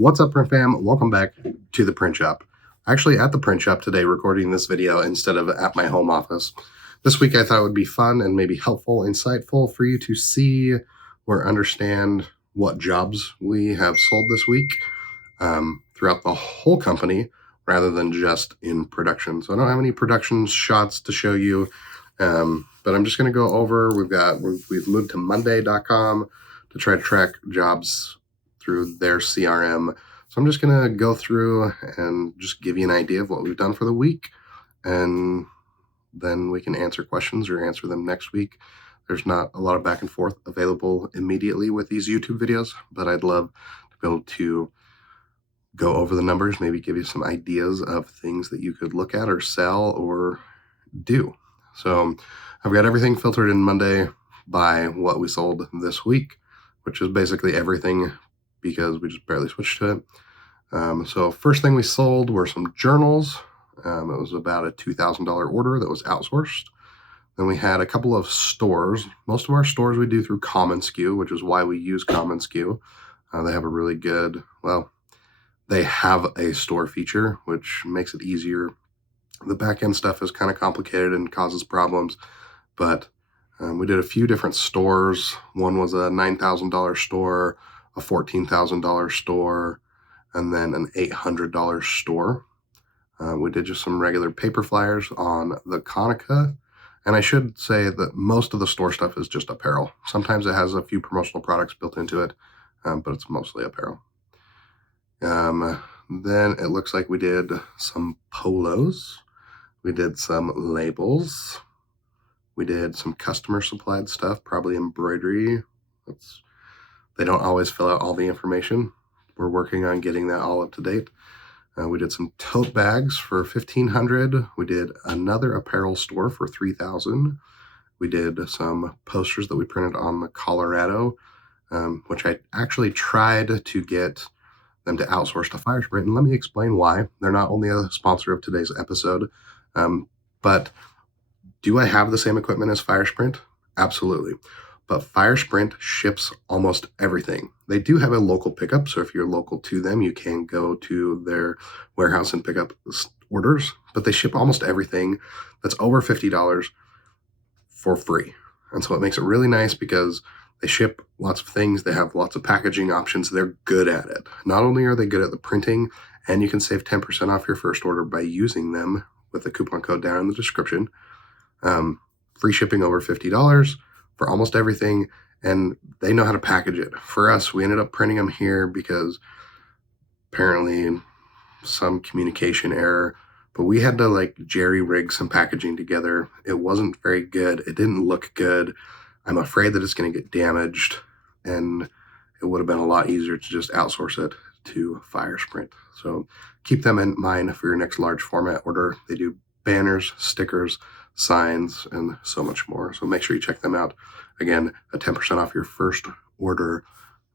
What's up, print fam? Welcome back to the print shop. Actually, at the print shop today, recording this video instead of at my home office. This week, I thought it would be fun and maybe helpful, insightful for you to see or understand what jobs we have sold this week throughout the whole company rather than just in production. So I don't have any production shots to show you, but I'm just going to go over. We've moved to Monday.com to try to track jobs through their CRM. So I'm just going to go through and just give you an idea of what we've done for the week, and then we can answer questions or answer them next week. There's not a lot of back and forth available immediately with these YouTube videos, but I'd love to be able to go over the numbers, maybe give you some ideas of things that you could look at or sell or do. So I've got everything filtered in Monday by what we sold this week, which is basically everything because we just barely switched to it. So first thing we sold were some journals. It was about a $2,000 order that was outsourced. Then we had a couple of stores. Most of our stores we do through Common SKU, which is why we use Common SKU. They have a really good, they have a store feature, which makes it easier. The back end stuff is kind of complicated and causes problems, but we did a few different stores. One was a $9,000 store, a $14,000 store, and then an $800 store. We did just some regular paper flyers on the Konica. And I should say that most of the store stuff is just apparel. Sometimes it has a few promotional products built into it, but it's mostly apparel. Then it looks like we did some polos. We did some labels. We did some customer supplied stuff, probably embroidery. They don't always fill out all the information. We're working on getting that all up to date. We did some tote bags for $1,500. We did another apparel store for $3,000. We did some posters that we printed on the Colorado, which I actually tried to get them to outsource to Fir Sprint. And let me explain why. They're not only a sponsor of today's episode, but do I have the same equipment as Fir Sprint? Absolutely. But Fir Sprint ships almost everything. They do have a local pickup, so if you're local to them, you can go to their warehouse and pick up orders, but they ship almost everything that's over $50 for free. And so it makes it really nice because they ship lots of things. They have lots of packaging options. They're good at it. Not only are they good at the printing, and you can save 10% off your first order by using them with the coupon code down in the description. Free shipping over $50 for almost everything, and they know how to package it. For us, we ended up printing them here because apparently some communication error, but we had to jerry rig some packaging together. It wasn't very good. It didn't look good. I'm afraid that it's going to get damaged, and it would have been a lot easier to just outsource it to Fir Sprint. So keep them in mind for your next large format order. They do banners, stickers, signs, and so much more. So make sure you check them out. Again, a 10% off your first order,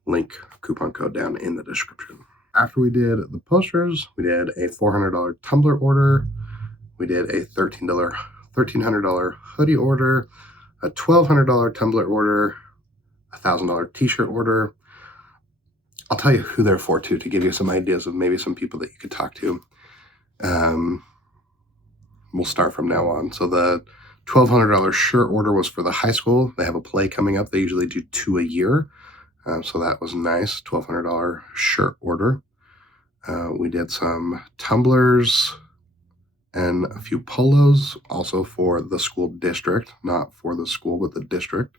link, coupon code down in the description. After we did the posters, we did a $400 tumbler order. We did a $1,300 hoodie order, a $1,200 tumbler order, a $1,000 t-shirt order. I'll tell you who they're for too, to give you some ideas of maybe some people that you could talk to. We'll start from now on. So the $1,200 shirt order was for the high school. They have a play coming up. They usually do 2 a year. So that was nice. $1,200 shirt order. We did some tumblers and a few polos, also for the school district, not for the school, but the district.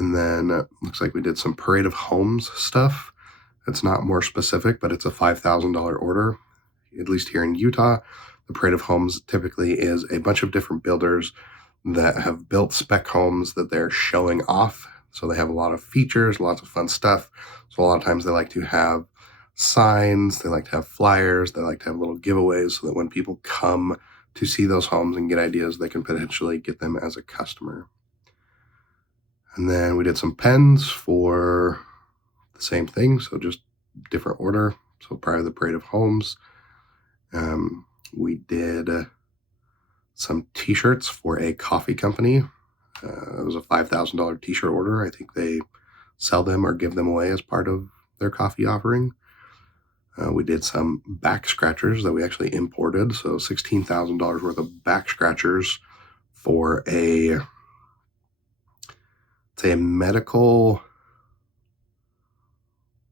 And then looks like we did some Parade of Homes stuff. It's not more specific, but it's a $5,000 order. At least here in Utah, the Parade of Homes typically is a bunch of different builders that have built spec homes that they're showing off. So they have a lot of features, lots of fun stuff. So a lot of times they like to have signs, they like to have flyers, they like to have little giveaways so that when people come to see those homes and get ideas, they can potentially get them as a customer. And then we did some pens for the same thing, so just different order. So prior to the Parade of Homes, we did some t-shirts for a coffee company. It was a $5,000 t-shirt order. I think they sell them or give them away as part of their coffee offering. We did some back scratchers that we actually imported, so $16,000 worth of back scratchers for say a medical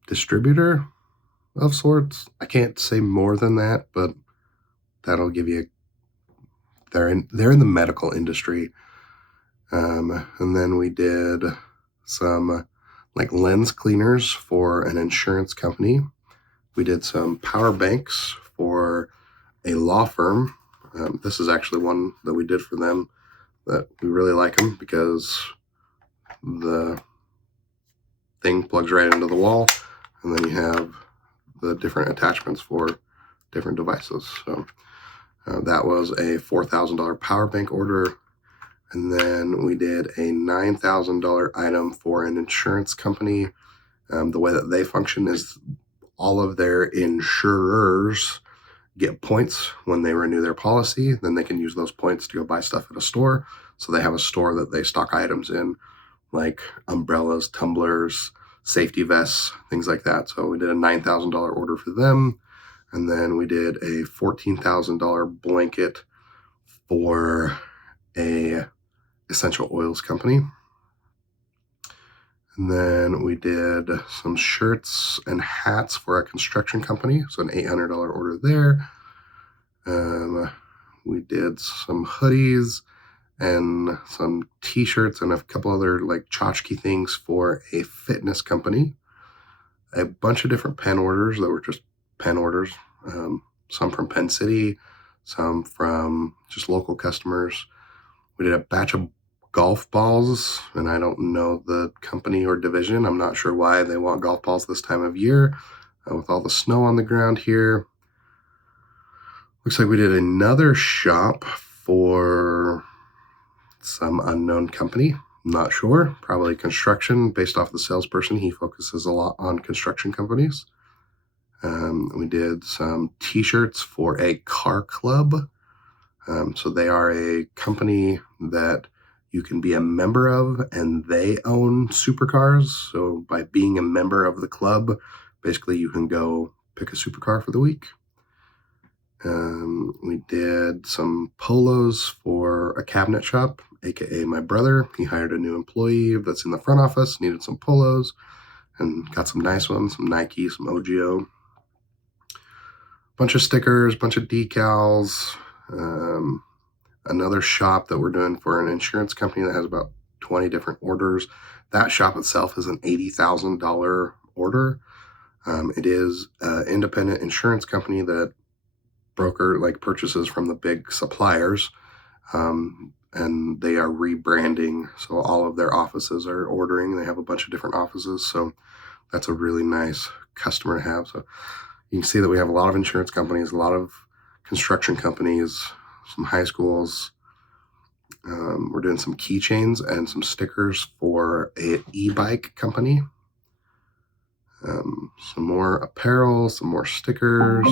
distributor of sorts. I can't say more than that, but that'll give you. They're in the medical industry. And then we did some like lens cleaners for an insurance company. We did some power banks for a law firm. This is actually one that we did for them that we really like them because the thing plugs right into the wall, and then you have the different attachments for different devices. So that was a $4,000 power bank order. And then we did a $9,000 item for an insurance company. The way that they function is all of their insurers get points when they renew their policy. Then they can use those points to go buy stuff at a store. So they have a store that they stock items in, like umbrellas, tumblers, safety vests, things like that. So we did a $9,000 order for them. And then we did a $14,000 blanket for a essential oils company. And then we did some shirts and hats for a construction company, so an $800 order there. We did some hoodies and some t-shirts and a couple other like tchotchke things for a fitness company. A bunch of different pen orders that were just pen orders, some from Penn City, some from just local customers. We did a batch of golf balls, and I don't know the company or division. I'm not sure why they want golf balls this time of year with all the snow on the ground here. Looks like we did another shop for some unknown company. I'm not sure. Probably construction based off the salesperson. He focuses a lot on construction companies. We did some t-shirts for a car club. So they are a company that you can be a member of, and they own supercars. So by being a member of the club, basically you can go pick a supercar for the week. We did some polos for a cabinet shop, aka my brother. He hired a new employee that's in the front office, needed some polos, and got some nice ones, some Nike, some OGO. Bunch of stickers, bunch of decals. Another shop that we're doing for an insurance company that has about 20 different orders. That shop itself is an $80,000 order. It is an independent insurance company that purchases from the big suppliers, and they are rebranding. So all of their offices are ordering. They have a bunch of different offices. So that's a really nice customer to have. So you can see that we have a lot of insurance companies, a lot of construction companies, some high schools. We're doing some keychains and some stickers for an e-bike company. Some more apparel, some more stickers,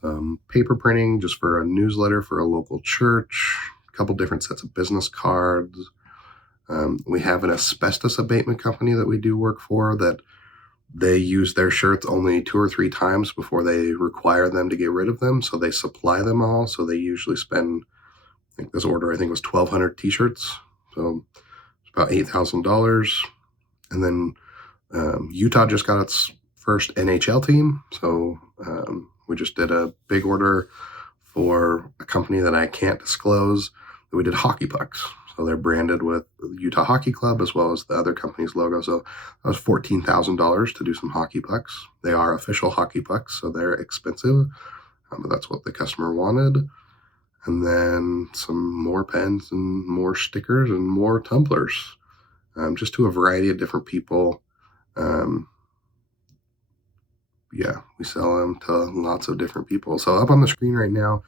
some paper printing just for a newsletter for a local church, a couple different sets of business cards. We have an asbestos abatement company that we do work for that they use their shirts only 2 or 3 times before they require them to get rid of them. So they supply them all. So they usually spend, I think this order, was 1,200 t-shirts. So it's about $8,000. And then Utah just got its first NHL team. So we just did a big order for a company that I can't disclose. We did hockey pucks. So they're branded with Utah Hockey Club as well as the other company's logo. So that was $14,000 to do some hockey pucks. They are official hockey pucks, so they're expensive, but that's what the customer wanted. And then some more pens and more stickers and more tumblers, just to a variety of different people. We sell them to lots of different people. So up on the screen right now,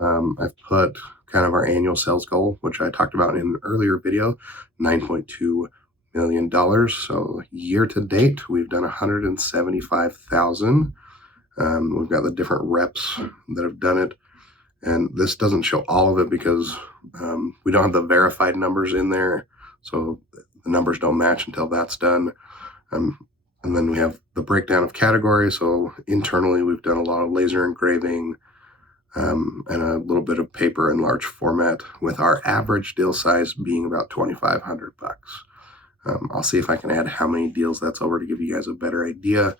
I've put kind of our annual sales goal, which I talked about in an earlier video, $9.2 million. So year to date, we've done 175,000. We've got the different reps that have done it. And this doesn't show all of it because we don't have the verified numbers in there. So the numbers don't match until that's done. And then we have the breakdown of categories. So internally, we've done a lot of laser engraving and a little bit of paper in large format, with our average deal size being about $2,500. I'll see if I can add how many deals that's over to give you guys a better idea.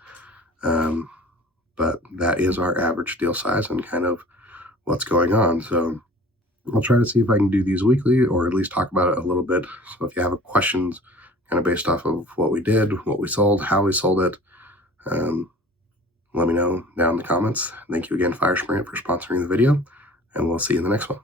But that is our average deal size and kind of what's going on. So I'll try to see if I can do these weekly, or at least talk about it a little bit. So if you have questions kind of based off of what we did, what we sold, how we sold it, let me know down in the comments. Thank you again, Fir Sprint, for sponsoring the video, and we'll see you in the next one.